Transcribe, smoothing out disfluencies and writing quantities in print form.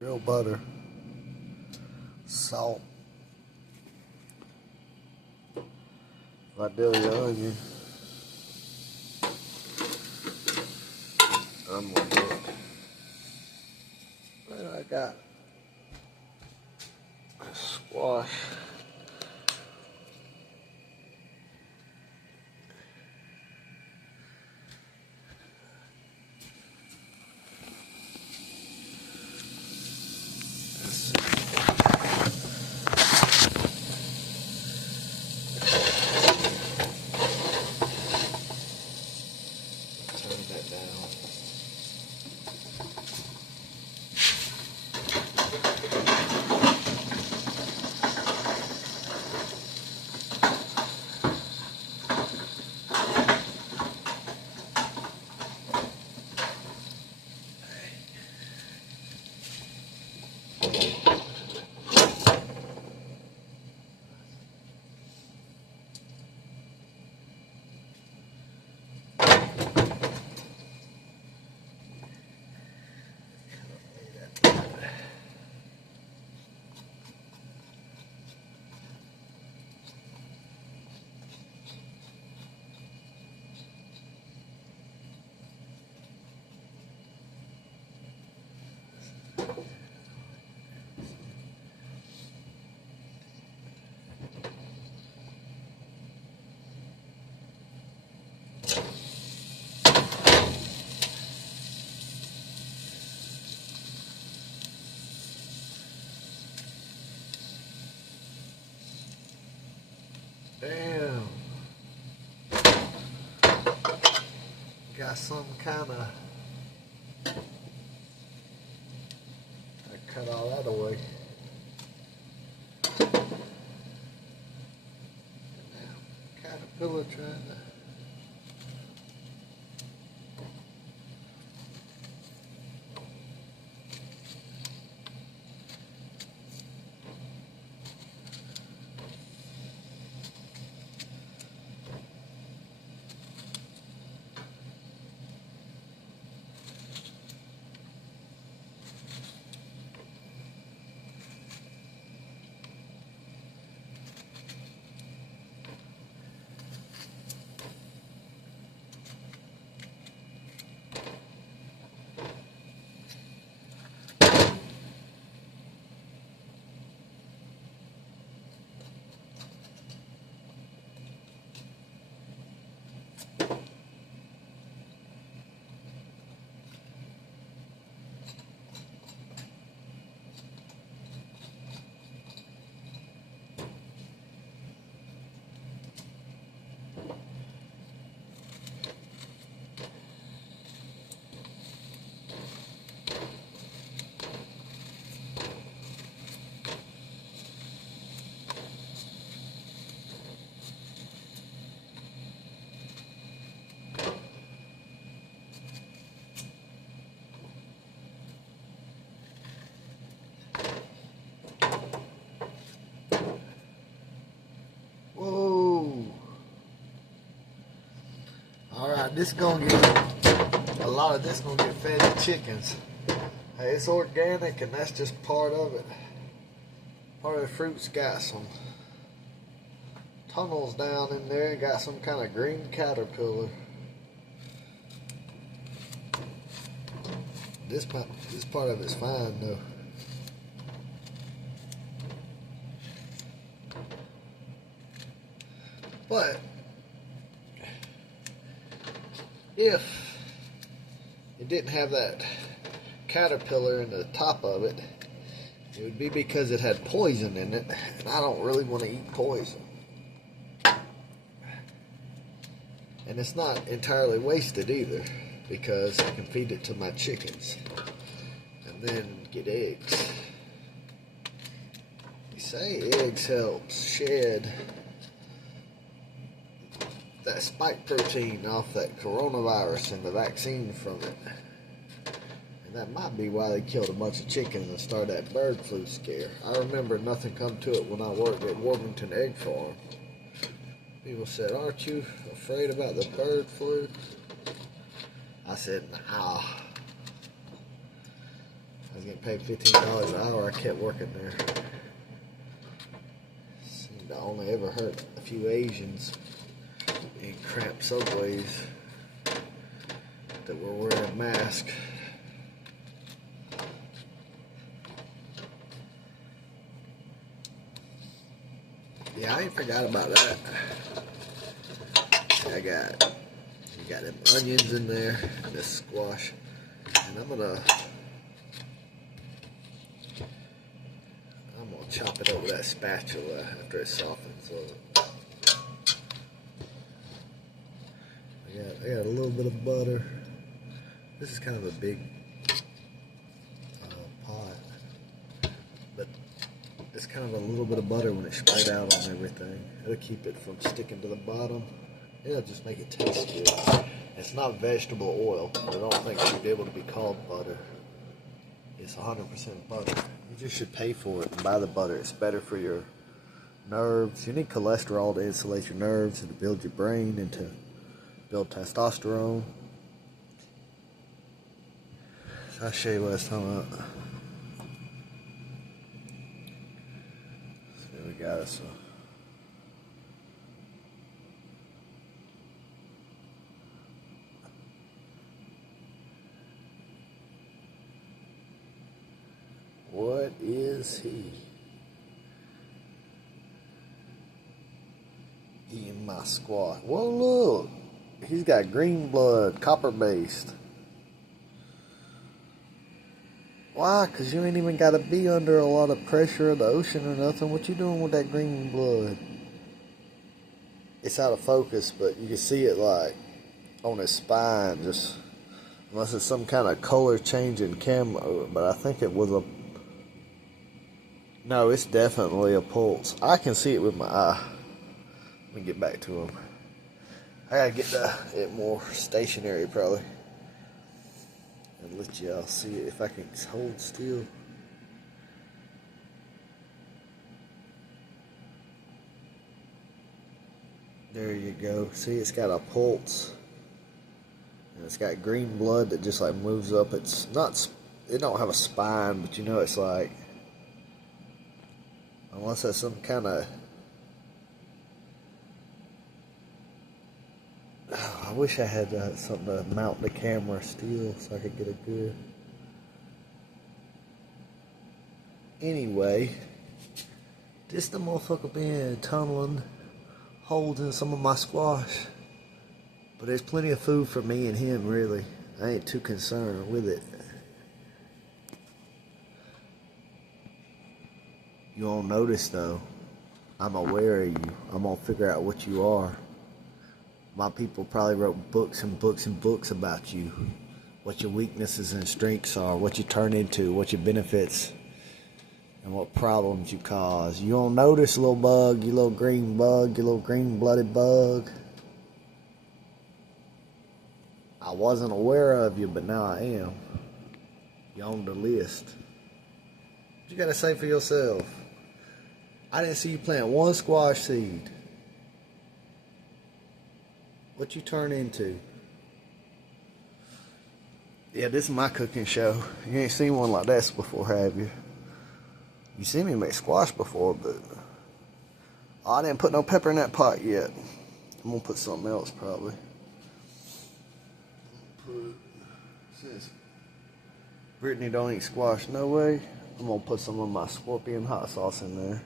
Real butter, salt, Vidalia onion. I'm gonna do it. What I got? Squash. Turn that down. Damn. Got some kind of. I cut all that away. Caterpillar trying to. Whoa. Alright, this gonna get, a lot of this gonna get fed to chickens. Hey, it's organic and that's just part of it. Part of the fruit's got some tunnels down in there and got some kind of green caterpillar. This part of it's fine though. But if it didn't have that caterpillar in the top of it, it would be because it had poison in it, and I don't really want to eat poison. And it's not entirely wasted either, because I can feed it to my chickens and then get eggs. You say eggs helps shed that spike protein off that coronavirus and the vaccine from it. And that might be why they killed a bunch of chickens and started that bird flu scare. I remember nothing come to it when I worked at Worthington Egg Farm. People said, "Aren't you afraid about the bird flu?" I said, "Nah." was getting paid $15 an hour. I kept working there. Seemed to only ever hurt a few Asians in cramped subways that were wearing masks. Yeah, I ain't forgot about that. You got them onions in there, this squash, and I'm gonna chop it over that spatula after it softens up. I got a little bit of butter. This is kind of a big pot, but it's kind of a little bit of butter when it's spread out on everything. It'll keep it from sticking to the bottom. It'll just make it taste good. It's not vegetable oil. I don't think it should be able to be called butter. It's 100% butter. You just should pay for it and buy the butter. It's better for your nerves. You need cholesterol to insulate your nerves and to build your brain and to build testosterone. So I'll show you what I was talking about. So we got us what is he? Eating my squash. Whoa, look. He's got green blood, copper based. Why? Because you ain't even got to be under a lot of pressure of the ocean or nothing. What you doing with that green blood? It's out of focus, but you can see it like on his spine. Just unless it's some kind of color changing camera. But I think it was a... No, it's definitely a pulse. I can see it with my eye. Let me get back to him. I gotta get it more stationary probably. And let y'all see it if I can hold still. There you go. See, it's got a pulse. And it's got green blood that just like moves up. It's not, it don't have a spine, but you know it's like, unless that's some kind of... I wish I had something to mount the camera still so I could get a good... Anyway, this the motherfucker been tunneling holes in some of my squash. But there's plenty of food for me and him, really. I ain't too concerned with it. You won't notice though. I'm aware of you. I'm gonna figure out what you are. My people probably wrote books and books and books about you. What your weaknesses and strengths are, what you turn into, what your benefits, and what problems you cause. You don't notice, little bug, you little green blooded bug. I wasn't aware of you, but now I am. You're on the list. What you gotta say for yourself? I didn't see you plant one squash seed. What you turn into? Yeah, this is my cooking show. You ain't seen one like this before, have you? You seen me make squash before, but I didn't put no pepper in that pot yet. I'm gonna put something else probably. Since Brittany don't eat squash no way, I'm gonna put some of my scorpion hot sauce in there.